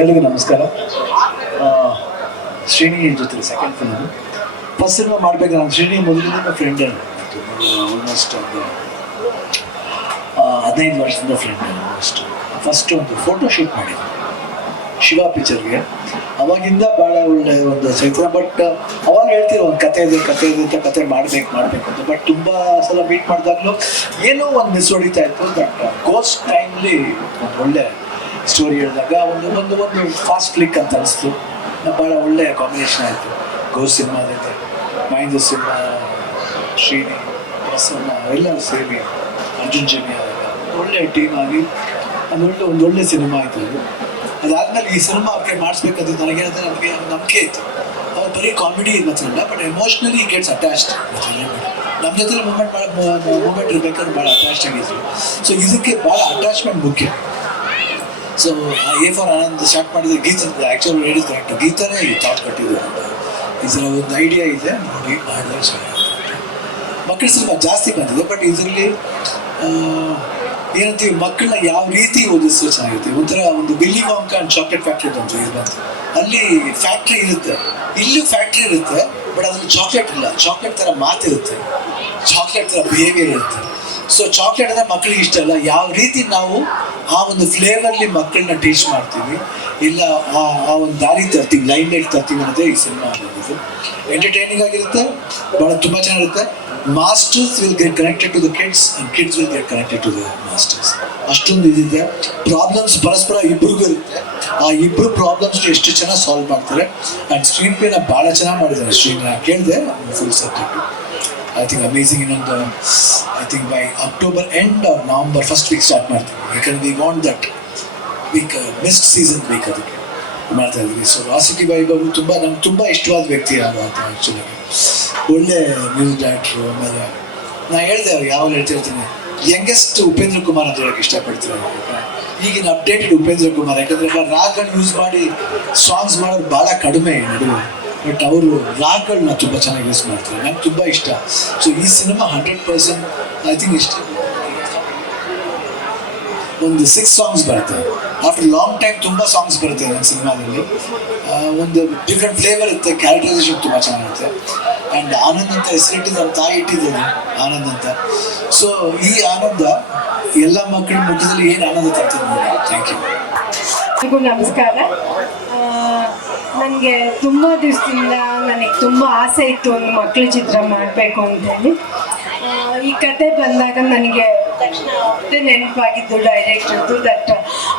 ಎಲ್ರಿಗೂ ನಮಸ್ಕಾರ. ಶ್ರೀನಿ ಜೊತೆ ಸೆಕೆಂಡ್ ಫಿಲ್ಮ್ ಫಸ್ಟ್ ಸಿನಿಮಾ ಮಾಡ್ಬೇಕು ನಾನು ಶ್ರೀನಿ ಮೊದಲಿಂದ ಫ್ರೆಂಡ್ ಆಲ್ಮೋಸ್ಟ್ ಒಂದು ಹದಿನೈದು ವರ್ಷದಿಂದ ಫ್ರೆಂಡ್ ಆಲ್ಮೋಸ್ಟ್ ಫಸ್ಟ್ ಒಂದು ಫೋಟೋ ಶೂಟ್ ಮಾಡಿದ್ದೆ. ಶಿವ ಪಿಕ್ಚರ್ಗೆ ಅವಾಗಿಂದ ಭಾಳ ಒಳ್ಳೆ ಒಂದು ಚೈತ್ರ ಬಟ್ ಅವಾಗ ಹೇಳ್ತೀರ ಒಂದು ಕತೆ ಇದೆ ಕತೆ ಇದೆ ಅಂತ ಕತೆ ಮಾಡ್ಬೇಕು ಮಾಡ್ಬೇಕು ಅಂತ. ಬಟ್ ತುಂಬ ಸಲ ಮೀಟ್ ಮಾಡಿದಾಗ್ಲೂ ಏನೋ ಒಂದು ಮಿಸ್ ಹೊಡಿತಾ ಇತ್ತು. ಬಟ್ ಗೋಸ್ಟ್ ಟೈಮ್ಲಿ ಒಂದು ಒಳ್ಳೆ ಸ್ಟೋರಿ ಹೇಳಿದಾಗ ಒಂದು ಒಂದು ಒಂದು ಫಾಸ್ಟ್ ಕ್ಲಿಕ್ ಅಂತ ಅನಿಸ್ತು. ಭಾಳ ಒಳ್ಳೆಯ ಕಾಂಬಿನೇಷನ್ ಆಯಿತು. ಗೌ ಸಿನಿಮಾ ಜೊತೆ, ಮಹೇಂದ್ರ ಸಿನಿಮಾ ಶ್ರೀನಿ, ಪ್ರಸನ್ನ, ಎಲ್ಲರೂ ಸೇರಿ ಅರ್ಜುನ್ ಜನ್ಯ ಒಳ್ಳೆಯ ಟೀಮ್ ಆಗಿ ಅದೊಳ್ಳೆ ಒಂದು ಒಳ್ಳೆ ಸಿನಿಮಾ ಆಯಿತು ಅದು. ಅದಾದಮೇಲೆ ಈ ಸಿನಿಮಾ ಅವ್ರಿಗೆ ಮಾಡಿಸ್ಬೇಕಂತ ನನಗೆ ನಮಗೆ ನಂಬಿಕೆ ಇತ್ತು. ಅವ್ರು ಬರೀ ಕಾಮಿಡಿ ಮಾತ್ರ ಬಟ್ ಎಮೋಷ್ನಲಿ ಗೆಟ್ಸ್ ಅಟ್ಯಾಚ್ಡ್ ನಮ್ಮ ಜೊತೆ ಮೂಮೆಂಟ್ ಮೂಮೆಂಟ್ ಇರ್ಬೇಕಾದ್ರೆ ಭಾಳ ಅಟ್ಯಾಚ್ ಆಗಿದ್ರು. ಸೊ ಇದಕ್ಕೆ ಭಾಳ ಅಟ್ಯಾಚ್ಮೆಂಟ್ ಮುಖ್ಯ. So a for Anand start ಮಾಡಿದ ಗೀತ ಆ್ಯಕ್ಚುಲಿ ಹೇಳಿದ ಕರೆಕ್ಟ್ ಗೀತಾನೇ ಈ ಥಾಟ್ ಕಟ್ಟಿದ್ದು ಇದರ ಒಂದು ಐಡಿಯಾ ಇದೆ, ನೋಡಿ ಮಾಡಿದ್ರೆ ಚೆನ್ನಾಗಿ ಮಕ್ಕಳ ಸ್ವಲ್ಪ ಜಾಸ್ತಿ ಬಂದಿದೆ ಬಟ್ ಇದರಲ್ಲಿ ಏನಂತೀವಿ, ಮಕ್ಕಳನ್ನ ಯಾವ ರೀತಿ ಓದಿಸೋ ಚೆನ್ನಾಗಿರುತ್ತೆ. ಒಂಥರ ಒಂದು Willy Wonka and chocolate factory ಅಂತ ಇದು ಬಂತು. ಅಲ್ಲಿ ಫ್ಯಾಕ್ಟ್ರಿ ಇರುತ್ತೆ. ಇಲ್ಲೂ ಫ್ಯಾಕ್ಟ್ರಿ ಇರುತ್ತೆ ಬಟ್ ಅದ್ರಲ್ಲಿ ಚಾಕ್ಲೇಟ್ ಇಲ್ಲ. ಚಾಕ್ಲೇಟ್ ಥರ ಮಾತಿರುತ್ತೆ. ಚಾಕ್ಲೇಟ್ ಥರ ಬಿಹೇವಿಯರ್ ಇರುತ್ತೆ. ಸೊ ಚಾಕ್ಲೇಟ್ ಅಂದರೆ ಮಕ್ಕಳಿಗೆ ಇಷ್ಟ ಅಲ್ಲ. ಯಾವ ರೀತಿ ನಾವು ಆ ಒಂದು ಫ್ಲೇವರ್ಲಿ ಮಕ್ಕಳನ್ನ ಟೀಚ್ ಮಾಡ್ತೀವಿ. ಇಲ್ಲ ಆ ಆ ಒಂದು ದಾರಿ ತರ್ತೀವಿ ಲೈನ್ ಲೈಟ್ ತರ್ತೀವಿ ಅನ್ನೋದೇ ಈ ಸಿನಿಮಾ ಆಗಿರೋದು. ಎಂಟರ್ಟೈನಿಂಗ್ ಆಗಿರುತ್ತೆ ಭಾಳ ತುಂಬ ಚೆನ್ನಾಗಿರುತ್ತೆ. Masters will get connected to the kids and kids will get connected to the masters ಅಷ್ಟೊಂದು ಇದಿದೆ. ಪ್ರಾಬ್ಲಮ್ಸ್ ಪರಸ್ಪರ ಇಬ್ಬರಿಗೂ ಇರುತ್ತೆ. ಆ ಇಬ್ಬರು ಪ್ರಾಬ್ಲಮ್ಸ್ ಎಷ್ಟು ಚೆನ್ನಾಗಿ ಸಾಲ್ವ್ ಮಾಡ್ತಾರೆ. ಆ್ಯಂಡ್ ಸ್ಕ್ರೀನ್ ಪ್ಲೇನ ಭಾಳ ಚೆನ್ನಾಗಿ ಮಾಡಿದ್ದಾರೆ. ಸ್ಕ್ರೀನ್ ಕೇಳಿದೆ full subject I think amazing ಇನ್ನೊಂದು I think by October end or November first week start ಮಾಡ್ತೀವಿ ಯಾಕಂದ್ರೆ we want that week best season ಬೇಕು ಅದಕ್ಕೆ ಮಾಡ್ತಾ ಇದ್ದೀವಿ ಸೊ ವಾಸುಕಿ ಬಾಯಿ ಬಾಬು ತುಂಬ ನಮ್ಗೆ ತುಂಬ ಇಷ್ಟವಾದ ವ್ಯಕ್ತಿ ಅಂತ ಆ್ಯಕ್ಚುಲಿ ಒಳ್ಳೆ ಮ್ಯೂಸಿಕ್ ಡೈರೆಕ್ಟ್ರು ಆಮೇಲೆ ನಾ ಹೇಳಿದೆ ಅವ್ರು ಯಾವಾಗ ಹೇಳ್ತಿರ್ತೀನಿ ಯಂಗೆಸ್ಟ್ ಉಪೇಂದ್ರ ಕುಮಾರ್ ಅಂತ ಹೇಳಕ್ಕೆ ಇಷ್ಟಪಡ್ತೀರಾ ಈಗಿನ ಅಪ್ಡೇಟೆಡ್ ಉಪೇಂದ್ರ ಕುಮಾರ್, ಯಾಕಂದ್ರೆ ರಾಗನ್ನು ಯೂಸ್ ಮಾಡಿ ಸಾಂಗ್ಸ್ ಮಾಡೋದು ಭಾಳ ಕಡಿಮೆ ನಡುವೆ. ಬಟ್ ಅವರು ರಾಗ್ಗಳನ್ನ ತುಂಬ ಚೆನ್ನಾಗಿ ಯೂಸ್ ಮಾಡ್ತಾರೆ. ನಂಗೆ ತುಂಬ ಇಷ್ಟ. ಸೊ ಈ cinema hundred percent I think ಇಷ್ಟ. ಒಂದು ಸಿಕ್ಸ್ ಸಾಂಗ್ಸ್ ಬರುತ್ತೆ. ಆಫ್ಟರ್ ಲಾಂಗ್ ಟೈಮ್ ತುಂಬ ಸಾಂಗ್ಸ್ ಬರುತ್ತೆ ನನ್ನ ಸಿನಿಮಾದಲ್ಲಿ. ಒಂದು ಡಿಫ್ರೆಂಟ್ ಫ್ಲೇವರ್ ಇರುತ್ತೆ. ಕ್ಯಾರೆಕ್ಟರೈಸೇಷನ್ ತುಂಬ ಚೆನ್ನಾಗಿರುತ್ತೆ. ಆ್ಯಂಡ್ ಆನಂದ್ ಅಂತ ಹೆಸರಿಟ್ಟಿದ್ದು ನಮ್ಮ ತಾಯಿ ಇಟ್ಟಿದ್ದೇನೆ ಆನಂದ್ ಅಂತ. ಸೊ ಈ ಆನಂದ ಎಲ್ಲ ಮಕ್ಕಳ ಮುಖದಲ್ಲಿ ಏನು ಆನಂದ ತರ್ತೀನಿ ಥ್ಯಾಂಕ್ ಯು ನಮಸ್ಕಾರ. ನನಗೆ ತುಂಬ ದಿವಸದಿಂದ ನನಗೆ ತುಂಬ ಆಸೆ ಇತ್ತು ಒಂದು ಮಕ್ಕಳ ಚಿತ್ರ ಮಾಡಬೇಕು ಅಂತೇಳಿ ಈ ಕತೆ ಬಂದಾಗ ನನಗೆ ತಕ್ಷಣ ನೆನಪಾಗಿದ್ದು ಡೈರೆಕ್ಟರ್ದು ದಟ್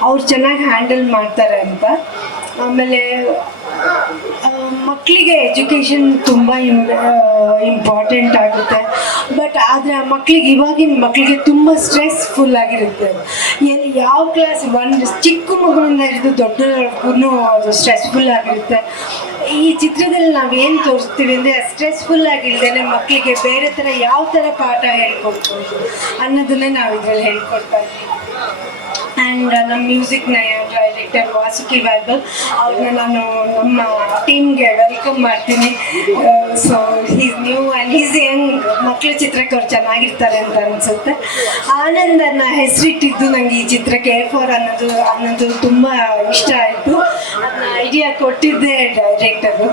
ಅವ್ರು ಚೆನ್ನಾಗಿ ಹ್ಯಾಂಡಲ್ ಮಾಡ್ತಾರೆ ಅಂತ. ಆಮೇಲೆ ಮಕ್ಕಳಿಗೆ ಎಜುಕೇಷನ್ ತುಂಬ ಇಂಪಾರ್ಟೆಂಟ್ ಆಗುತ್ತೆ. ಬಟ್ ಆದರೆ ಆ ಮಕ್ಕಳಿಗೆ ಇವಾಗಿನ ಮಕ್ಕಳಿಗೆ ತುಂಬ ಸ್ಟ್ರೆಸ್ಫುಲ್ ಆಗಿರುತ್ತೆ. ಎಲ್ಲಿ ಯಾವ ಕ್ಲಾಸ್ ಒಂದು ಚಿಕ್ಕ ಮಗುವಿಂದ ಹಿಡಿದು ದೊಡ್ಡವರೆಗೂ ಸ್ಟ್ರೆಸ್ಫುಲ್ ಆಗಿರುತ್ತೆ. ಈ ಚಿತ್ರದಲ್ಲಿ ನಾವೇನು ತೋರಿಸ್ತೀವಿ ಅಂದರೆ ಸ್ಟ್ರೆಸ್ಫುಲ್ ಆಗಿಲ್ದೇನೆ ಮಕ್ಕಳಿಗೆ ಬೇರೆ ಥರ ಯಾವ ಥರ ಪಾಠ ಹೇಳ್ಕೊಡ್ಬೋದು ಅನ್ನೋದನ್ನೇ ನಾವು ಇದರಲ್ಲಿ ಹೇಳ್ಕೊಡ್ತಾ ಇದ್ದೀವಿ. ಆ್ಯಂಡ್ ನಮ್ಮ ಮ್ಯೂಸಿಕ್ನ ಡೈರೆಕ್ಟರ್ ವಾಸುಕಿ ವೈಬಲ್ ಅವ್ರನ್ನ ನಾನು ನಮ್ಮ ಟೀಮ್ಗೆ ವೆಲ್ಕಮ್ ಮಾಡ್ತೀನಿ. So he's new and is young ಮಕ್ಕಳ ಚಿತ್ರಕ್ಕೆ ಅವ್ರು ಚೆನ್ನಾಗಿರ್ತಾರೆ ಅಂತ ಅನಿಸುತ್ತೆ. ಆನಂದನ ಹೆಸರಿಟ್ಟಿದ್ದು ನನಗೆ ಈ ಚಿತ್ರಕ್ಕೆ ಎ ಫಾರ್ ಅನ್ನೋದು ಅನ್ನೋದು ತುಂಬ ಇಷ್ಟ ಆಯಿತು. ಅದನ್ನ ಐಡಿಯಾ ಕೊಟ್ಟಿದ್ದೆ ಡೈರೆಕ್ಟರು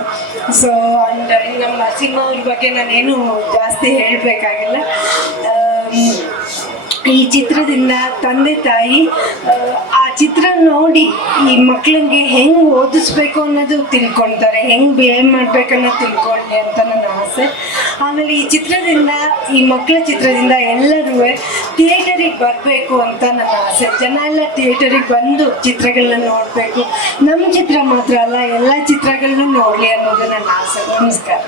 ಸೊ ಆ್ಯಂಡ್ ನಮ್ಮ ಸಿನಿಮಾ ಅವ್ರ ಬಗ್ಗೆ ನಾನೇನು ಜಾಸ್ತಿ ಹೇಳಬೇಕಾಗಿಲ್ಲ. ಈ ಚಿತ್ರದಿಂದ ತಂದೆ ತಾಯಿ ಚಿತ್ರ ನೋಡಿ ಈ ಮಕ್ಳಿಗೆ ಹೆಂಗೆ ಓದಿಸ್ಬೇಕು ಅನ್ನೋದು ತಿಳ್ಕೊಳ್ತಾರೆ ಹೆಂಗೆ ಬಿಹೇವ್ ಮಾಡ್ಬೇಕನ್ನೋದು ತಿಳ್ಕೊಳ್ಳಿ ಅಂತ ನನ್ನ ಆಸೆ. ಆಮೇಲೆ ಈ ಚಿತ್ರದಿಂದ, ಈ ಮಕ್ಕಳ ಚಿತ್ರದಿಂದ ಎಲ್ಲರೂ ಥಿಯೇಟರಿಗೆ ಬರಬೇಕು ಅಂತ ನನ್ನ ಆಸೆ. ಜನ ಎಲ್ಲ ಥಿಯೇಟರಿಗೆ ಬಂದು ಚಿತ್ರಗಳನ್ನ ನೋಡಬೇಕು. ನಮ್ಮ ಚಿತ್ರ ಮಾತ್ರ ಅಲ್ಲ, ಎಲ್ಲ ಚಿತ್ರಗಳನ್ನೂ ನೋಡಲಿ ಅನ್ನೋದು ನನ್ನ ಆಸೆ. ನಮಸ್ಕಾರ.